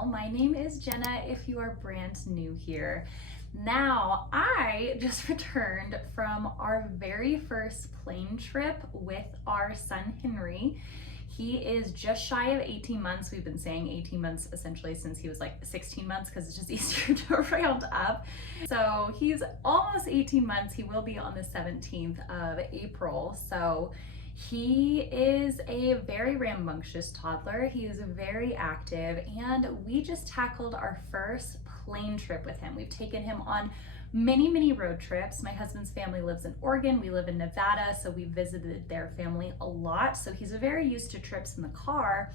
channel. My name is Jenna if you are brand new here. Now, I just returned from our very first plane trip with our son Henri. He is just shy of 18 months. We've been saying 18 months essentially since he was like 16 months because it's just easier to round up. So he's almost 18 months. He will be on the 17th of April. So he is a very rambunctious toddler. He is very active, and we just tackled our first plane trip with him. We've taken him on many road trips. My husband's family lives in Oregon. We live in Nevada, so we visited their family a lot. So he's very used to trips in the car,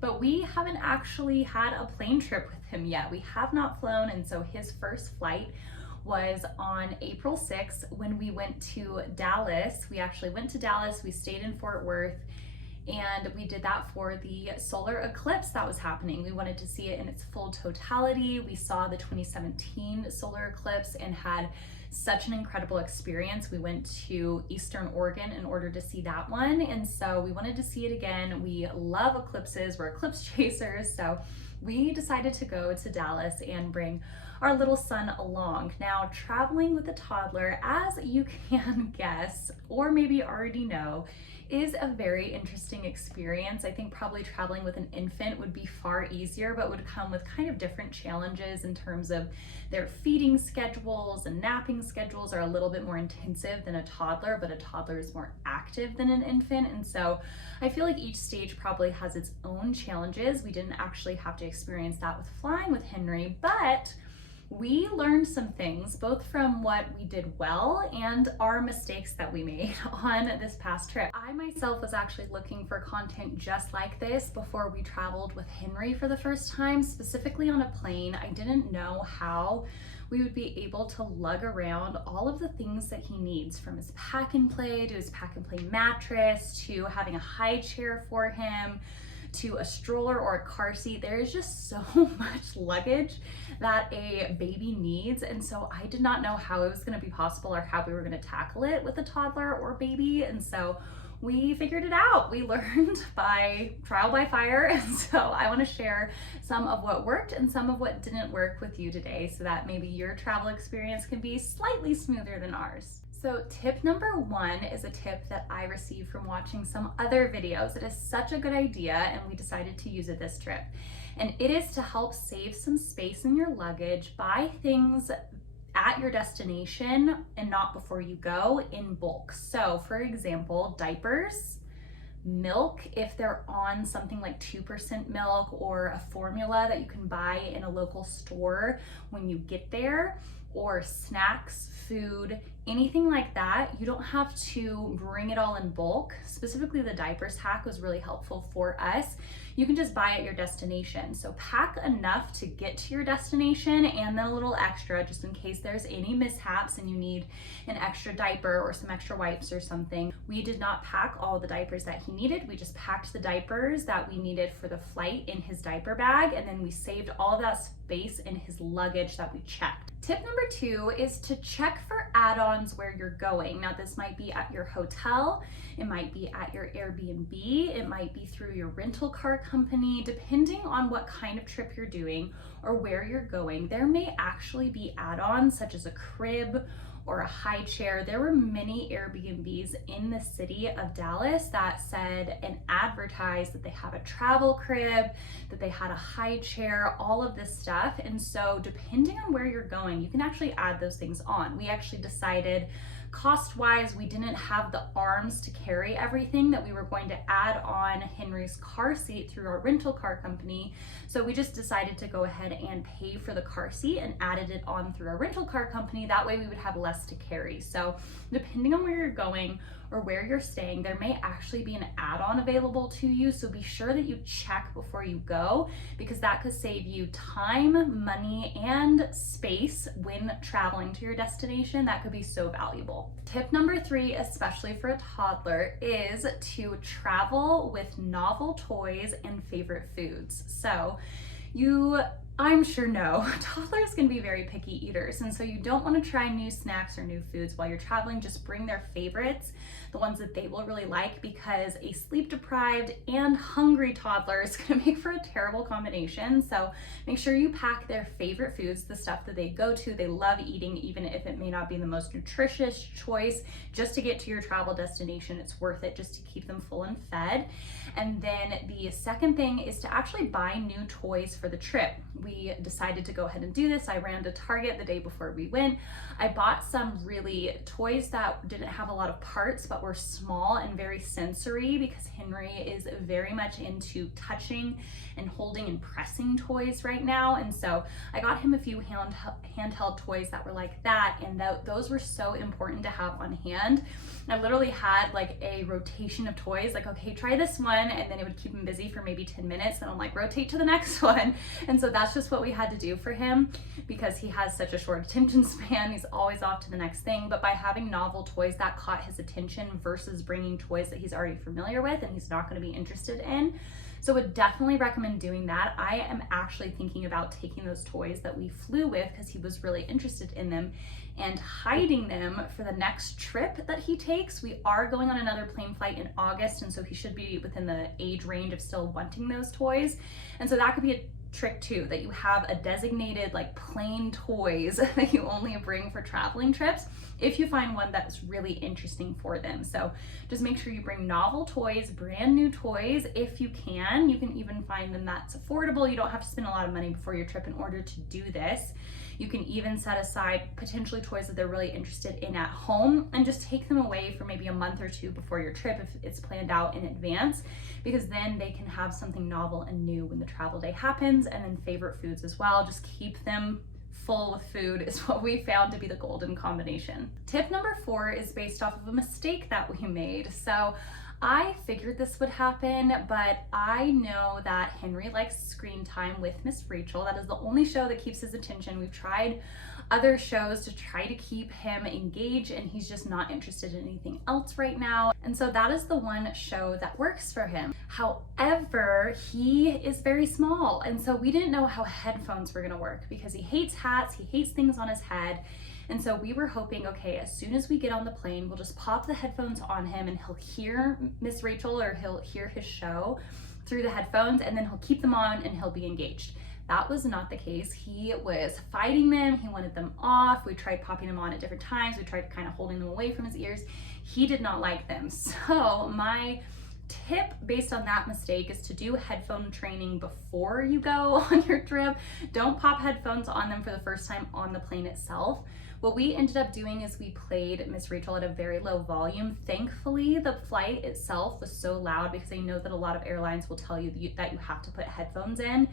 but we haven't actually had a plane trip with him yet. We have not flown, and so his first flight was on April 6th when we went to Dallas. We actually went to Dallas, we stayed in Fort Worth, and we did that for the solar eclipse that was happening. We wanted to see it in its full totality. We saw the 2017 solar eclipse and had such an incredible experience. We went to Eastern Oregon in order to see that one, and so we wanted to see it again. We love eclipses, we're eclipse chasers, so we decided to go to Dallas and bring our little son along. Now, traveling with a toddler, as you can guess, or maybe already know, is a very interesting experience. I think probably traveling with an infant would be far easier, but would come with kind of different challenges in terms of their feeding schedules and napping schedules are a little bit more intensive than a toddler, but a toddler is more active than an infant. And so I feel like each stage probably has its own challenges. We didn't actually have to experience that with flying with Henri, but we learned some things, both from what we did well and our mistakes that we made on this past trip. I myself was actually looking for content just like this before we traveled with Henri for the first time, specifically on a plane. I didn't know how we would be able to lug around all of the things that he needs, from his pack and play to his pack and play mattress to having a high chair for him to a stroller or a car seat. There is just so much luggage that a baby needs, and so I did not know how it was going to be possible or how we were going to tackle it with a toddler or baby, and so we figured it out. We learned by trial by fire, and so I want to share some of what worked and some of what didn't work with you today so that maybe your travel experience can be slightly smoother than ours. So tip number one is a tip that I received from watching some other videos. It is such a good idea, and we decided to use it this trip. And it is to help save some space in your luggage. Buy things at your destination and not before you go in bulk. So for example, diapers, milk, if they're on something like 2% milk, or a formula that you can buy in a local store when you get there, or snacks, food, anything like that. You don't have to bring it all in bulk. Specifically, the diapers hack was really helpful for us. You can just buy at your destination. So pack enough to get to your destination, and then a little extra just in case there's any mishaps and you need an extra diaper or some extra wipes or something. We did not pack all the diapers that he needed. We just packed the diapers that we needed for the flight in his diaper bag, and then we saved all of that space in his luggage that we checked. Tip number two is to check for add-ons where you're going. Now, this might be at your hotel, it might be at your Airbnb, it might be through your rental car company. Depending on what kind of trip you're doing or where you're going, there may actually be add-ons such as a crib or a high chair. There were many Airbnbs in the city of Dallas that said and advertised that they have a travel crib, that they had a high chair, all of this stuff. And so depending on where you're going, you can actually add those things on. We actually decided cost-wise, we didn't have the arms to carry everything that we were going to add on Henri's car seat through our rental car company. So we just decided to go ahead and pay for the car seat and added it on through our rental car company. That way we would have less to carry. So depending on where you're going or where you're staying, there may actually be an add-on available to you. So be sure that you check before you go, because that could save you time, money, and space when traveling to your destination. That could be so valuable. Tip number three, especially for a toddler, is to travel with novel toys and favorite foods. So you I'm sure no. Toddlers can be very picky eaters, and so you don't want to try new snacks or new foods while you're traveling. Just bring their favorites, the ones that they will really like, because a sleep deprived and hungry toddler is going to make for a terrible combination. So make sure you pack their favorite foods, the stuff that they go to, they love eating, even if it may not be the most nutritious choice. Just to get to your travel destination, it's worth it just to keep them full and fed. And then the second thing is to actually buy new toys for the trip. We decided to go ahead and do this. I ran to Target the day before we went. I bought some really toys that didn't have a lot of parts but were small and very sensory, because Henry is very much into touching and holding and pressing toys right now. And so I got him a few handheld toys that were like that, and those were so important to have on hand. I literally had like a rotation of toys, like, okay, try this one, and then it would keep him busy for maybe 10 minutes, and I'm like, rotate to the next one. And so that's just what we had to do for him, because he has such a short attention span. He's always off to the next thing. But by having novel toys that caught his attention versus bringing toys that he's already familiar with and he's not going to be interested in, so would definitely recommend doing that. I am actually thinking about taking those toys that we flew with, because he was really interested in them, and hiding them for the next trip that he takes. We are going on another plane flight in August, and so he should be within the age range of still wanting those toys. And so that could be a trick too, that you have a designated like plane toys that you only bring for traveling trips if you find one that's really interesting for them. So just make sure you bring novel toys, brand new toys if you can. You can even find them that's affordable. You don't have to spend a lot of money before your trip in order to do this. You can even set aside potentially toys that they're really interested in at home and just take them away for maybe a month or two before your trip if it's planned out in advance, because then they can have something novel and new when the travel day happens. And then favorite foods as well. Just keep them full with food is what we found to be the golden combination. Tip number 4 is based off of a mistake that we made. So I figured this would happen, but I know that Henry likes screen time with Miss Rachel. That is the only show that keeps his attention. We've tried other shows to try to keep him engaged, and he's just not interested in anything else right now. And so that is the one show that works for him. However, he is very small, and so we didn't know how headphones were gonna work, because he hates hats, he hates things on his head. And so we were hoping, okay, as soon as we get on the plane, we'll just pop the headphones on him and he'll hear Miss Rachel, or he'll hear his show through the headphones, and then he'll keep them on and he'll be engaged. That was not the case. He was fighting them. He wanted them off. We tried popping them on at different times. We tried kind of holding them away from his ears. He did not like them. So my tip based on that mistake is to do headphone training before you go on your trip. Don't pop headphones on them for the first time on the plane itself. What we ended up doing is we played Miss Rachel at a very low volume. Thankfully, the flight itself was so loud, because I know that a lot of airlines will tell you that you have to put headphones in,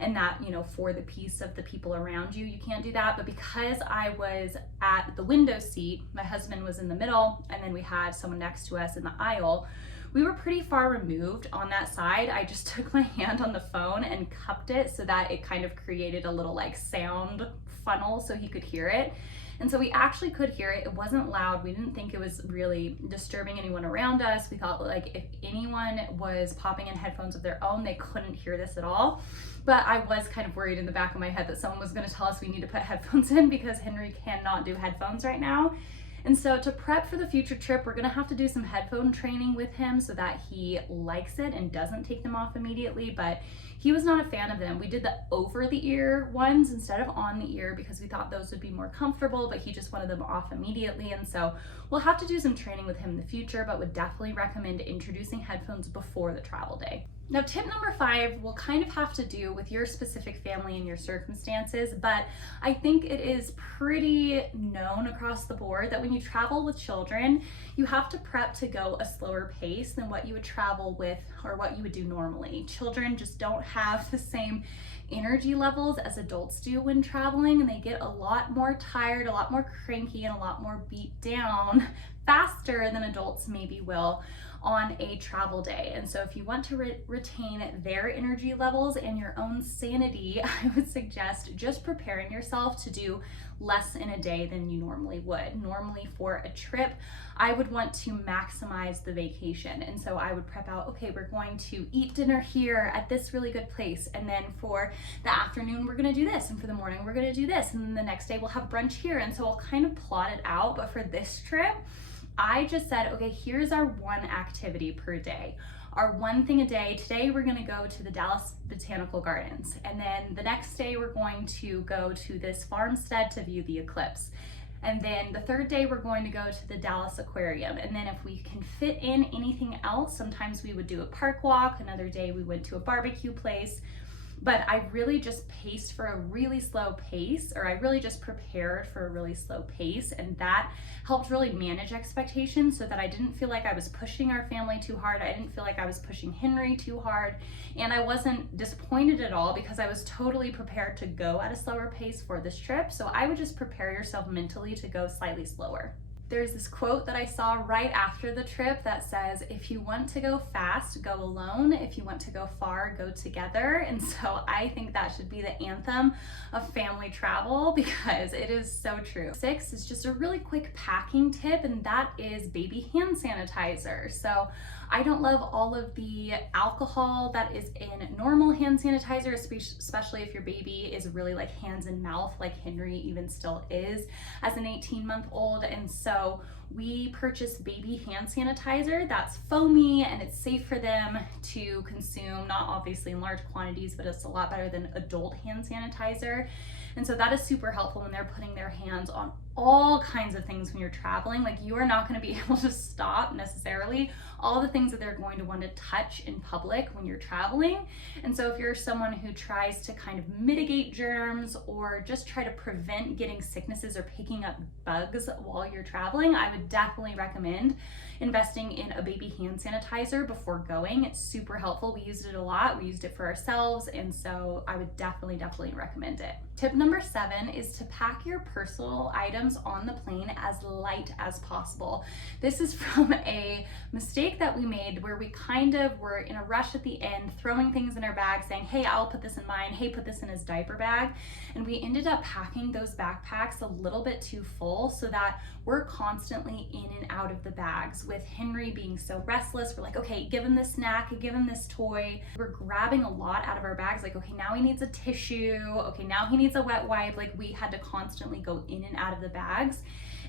and that, you know, for the peace of the people around you, you can't do that. But because I was at the window seat, my husband was in the middle, and then we had someone next to us in the aisle, we were pretty far removed on that side. I just took my hand on the phone and cupped it so that it kind of created a little like sound funnel so he could hear it. And so we actually could hear it. It wasn't loud. We didn't think it was really disturbing anyone around us. We thought like if anyone was popping in headphones of their own, they couldn't hear this at all. But I was kind of worried in the back of my head that someone was going to tell us we need to put headphones in, because Henry cannot do headphones right now. And so to prep for the future trip, we're gonna have to do some headphone training with him so that he likes it and doesn't take them off immediately. But he was not a fan of them. We did the over the ear ones instead of on the ear, because we thought those would be more comfortable, but he just wanted them off immediately. And so we'll have to do some training with him in the future, but would definitely recommend introducing headphones before the travel day. Now, tip number 5 will kind of have to do with your specific family and your circumstances, but I think it is pretty known across the board that when you travel with children, you have to prep to go a slower pace than what you would travel with or what you would do normally. Children just don't have the same energy levels as adults do when traveling, and they get a lot more tired, a lot more cranky, and a lot more beat down faster than adults maybe will on a travel day. And so if you want to retain their energy levels and your own sanity, I would suggest just preparing yourself to do less in a day than you normally would. Normally for a trip, I would want to maximize the vacation. And so I would prep out, okay, we're going to eat dinner here at this really good place. And then for the afternoon, we're gonna do this. And for the morning, we're gonna do this. And then the next day we'll have brunch here. And so I'll kind of plot it out. But for this trip, I just said, okay, here's our one activity per day. Our one thing a day. Today we're gonna go to the Dallas Botanical Gardens. And then the next day we're going to go to this farmstead to view the eclipse. And then the third day we're going to go to the Dallas Aquarium. And then if we can fit in anything else, sometimes we would do a park walk. Another day we went to a barbecue place. But I really just paced for a really slow pace, or I really just prepared for a really slow pace. And that helped really manage expectations so that I didn't feel like I was pushing our family too hard. I didn't feel like I was pushing Henri too hard. And I wasn't disappointed at all because I was totally prepared to go at a slower pace for this trip. So I would just prepare yourself mentally to go slightly slower. There's this quote that I saw right after the trip that says, if you want to go fast, go alone. If you want to go far, go together. And so I think that should be the anthem of family travel because it is so true. 6 is just a really quick packing tip, and that is baby hand sanitizer. So I don't love all of the alcohol that is in normal hand sanitizer, especially if your baby is really like hands and mouth, like Henri even still is as an 18-month-old. And so we purchased baby hand sanitizer that's foamy and it's safe for them to consume, not obviously in large quantities, but it's a lot better than adult hand sanitizer. And so that is super helpful when they're putting their hands on all kinds of things when you're traveling. Like, you are not going to be able to stop necessarily all the things that they're going to want to touch in public when you're traveling. And so if you're someone who tries to kind of mitigate germs or just try to prevent getting sicknesses or picking up bugs while you're traveling, I would definitely recommend investing in a baby hand sanitizer before going. It's super helpful. We used it a lot. We used it for ourselves. And so I would definitely recommend it. Tip number 7 is to pack your personal items on the plane as light as possible. This is from a mistake that we made where we kind of were in a rush at the end, throwing things in our bag, saying, hey, I'll put this in mine. Hey, put this in his diaper bag. And we ended up packing those backpacks a little bit too full so that we're constantly in and out of the bags. With Henri being so restless, we're like, okay, give him this snack, give him this toy. We're grabbing a lot out of our bags. Like, okay, now he needs a tissue. Okay, now he needs a wet wipe. Like, we had to constantly go in and out of the bags.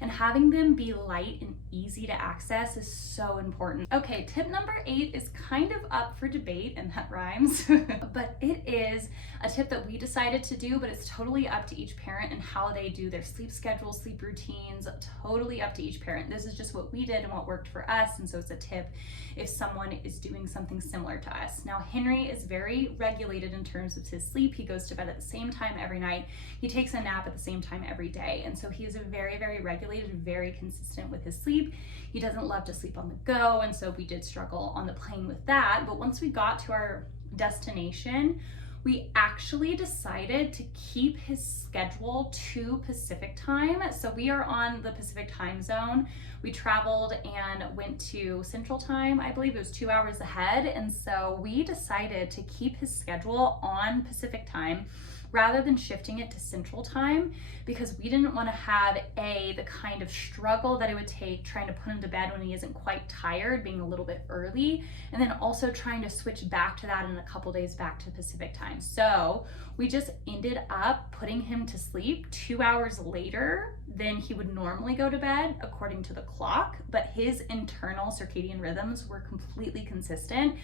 And having them be light and easy to access is so important. Okay, tip number 8 is kind of up for debate, and that rhymes, but it is a tip that we decided to do, but it's totally up to each parent and how they do their sleep schedule, sleep routines, totally up to each parent. This is just what we did and what worked for us, and so it's a tip if someone is doing something similar to us. Now, Henri is very regulated in terms of his sleep. He goes to bed at the same time every night. He takes a nap at the same time every day, and so he is very, very regulated, very consistent with his sleep. He doesn't love to sleep on the go, and so we did struggle on the plane with that. But once we got to our destination, we actually decided to keep his schedule to Pacific time. So we are on the Pacific time zone. We traveled and went to Central time. I believe it was 2 hours ahead. And so we decided to keep his schedule on Pacific time rather than shifting it to Central time, because we didn't want to have the kind of struggle that it would take trying to put him to bed when he isn't quite tired, being a little bit early, and then also trying to switch back to that in a couple days back to Pacific time. So we just ended up putting him to sleep 2 hours later than he would normally go to bed according to the clock, but his internal circadian rhythms were completely consistent.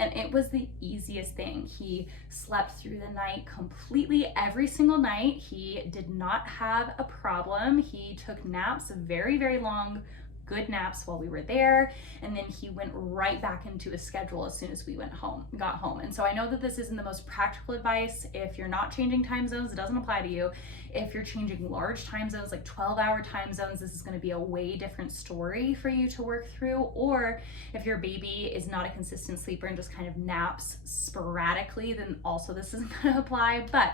And it was the easiest thing. He slept through the night completely every single night. He did not have a problem. He took naps, very, very long, good naps while we were there. And then he went right back into his schedule as soon as we got home. And so I know that this isn't the most practical advice. If you're not changing time zones, it doesn't apply to you. If you're changing large time zones, like 12-hour time zones, this is going to be a way different story for you to work through. Or if your baby is not a consistent sleeper and just kind of naps sporadically, then also this isn't going to apply. But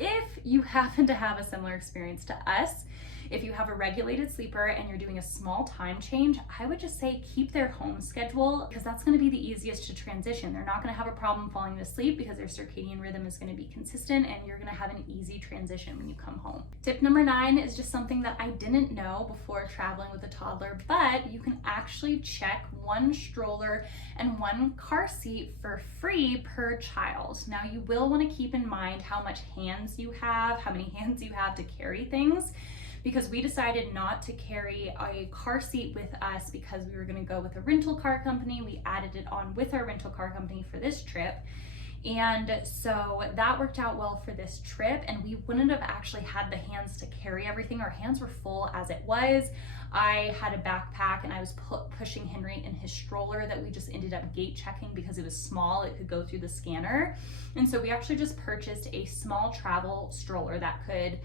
if you happen to have a similar experience to us, If you have a regulated sleeper and you're doing a small time change, I would just say keep their home schedule, because that's going to be the easiest to transition. They're not going to have a problem falling asleep because their circadian rhythm is going to be consistent, and you're going to have an easy transition when you come home. Tip number 9 is just something that I didn't know before traveling with a toddler, but you can actually check one stroller and one car seat for free per child. Now, you will want to keep in mind how much hands you have, how many hands you have to carry things, because we decided not to carry a car seat with us because we were going to go with a rental car company. We added it on with our rental car company for this trip. And so that worked out well for this trip, and we wouldn't have actually had the hands to carry everything. Our hands were full as it was. I had a backpack and I was pushing Henry in his stroller that we just ended up gate checking because it was small, it could go through the scanner. And so we actually just purchased a small travel stroller that could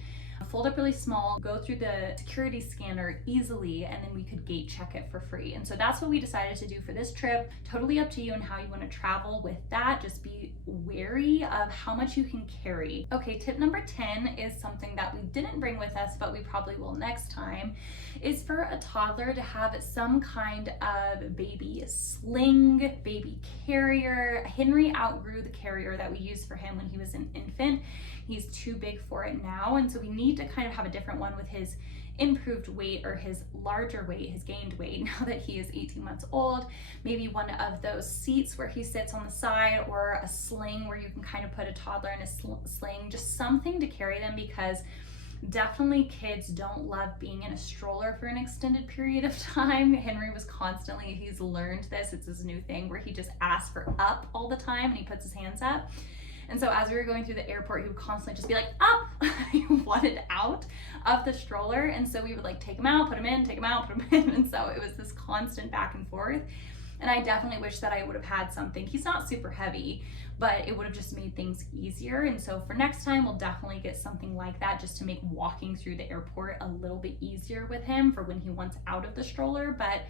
fold up really small, go through the security scanner easily, and then we could gate check it for free. And so that's what we decided to do for this trip. Totally up to you and how you want to travel with that. Just be wary of how much you can carry. Okay, tip number 10 is something that we didn't bring with us, but we probably will next time, is for a toddler to have some kind of baby sling, baby carrier. Henry outgrew the carrier that we used for him when he was an infant. He's too big for it now, and so we need to kind of have a different one with his improved weight or his larger weight, his gained weight now that he is 18 months old. Maybe one of those seats where he sits on the side, or a sling where you can kind of put a toddler in a sling, just something to carry them, because definitely kids don't love being in a stroller for an extended period of time. Henry was constantly, he's learned this, it's his new thing where he just asks for up all the time and he puts his hands up. And so as we were going through the airport, he would constantly just be like, up! He wanted out of the stroller. And so we would like take him out, put him in, take him out, put him in. And so it was this constant back and forth. And I definitely wish that I would have had something. He's not super heavy, but it would have just made things easier. And so for next time, we'll definitely get something like that just to make walking through the airport a little bit easier with him for when he wants out of the stroller. But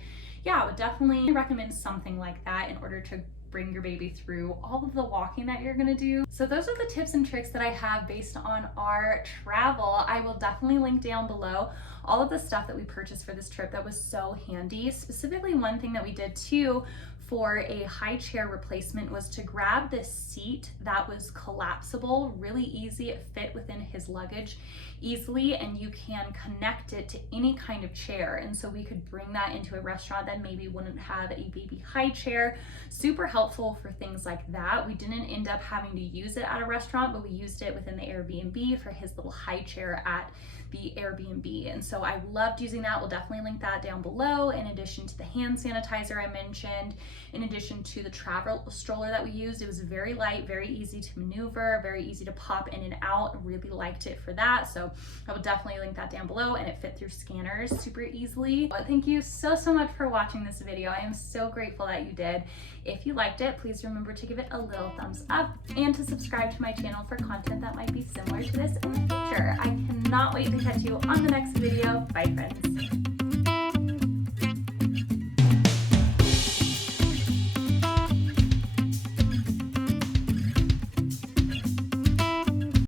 yeah, I would definitely recommend something like that in order to bring your baby through all of the walking that you're gonna do. So those are the tips and tricks that I have based on our travel. I will definitely link down below all of the stuff that we purchased for this trip that was so handy. Specifically, one thing that we did too for a high chair replacement was to grab this seat that was collapsible, really easy. It fit within his luggage easily, and you can connect it to any kind of chair. And so we could bring that into a restaurant that maybe wouldn't have a baby high chair. Super helpful for things like that. We didn't end up having to use it at a restaurant, but we used it within the Airbnb for his little high chair at the Airbnb. And so I loved using that. We'll definitely link that down below, in addition to the hand sanitizer I mentioned, in addition to the travel stroller that we used. It was very light, very easy to maneuver, very easy to pop in and out. I really liked it for that. So I will definitely link that down below, and it fit through scanners super easily. But thank you so much for watching this video. I am so grateful that you did. If you liked it, please remember to give it a little thumbs up and to subscribe to my channel for content that might be similar to this in the future. I cannot wait to catch you on the next video. Bye, friends.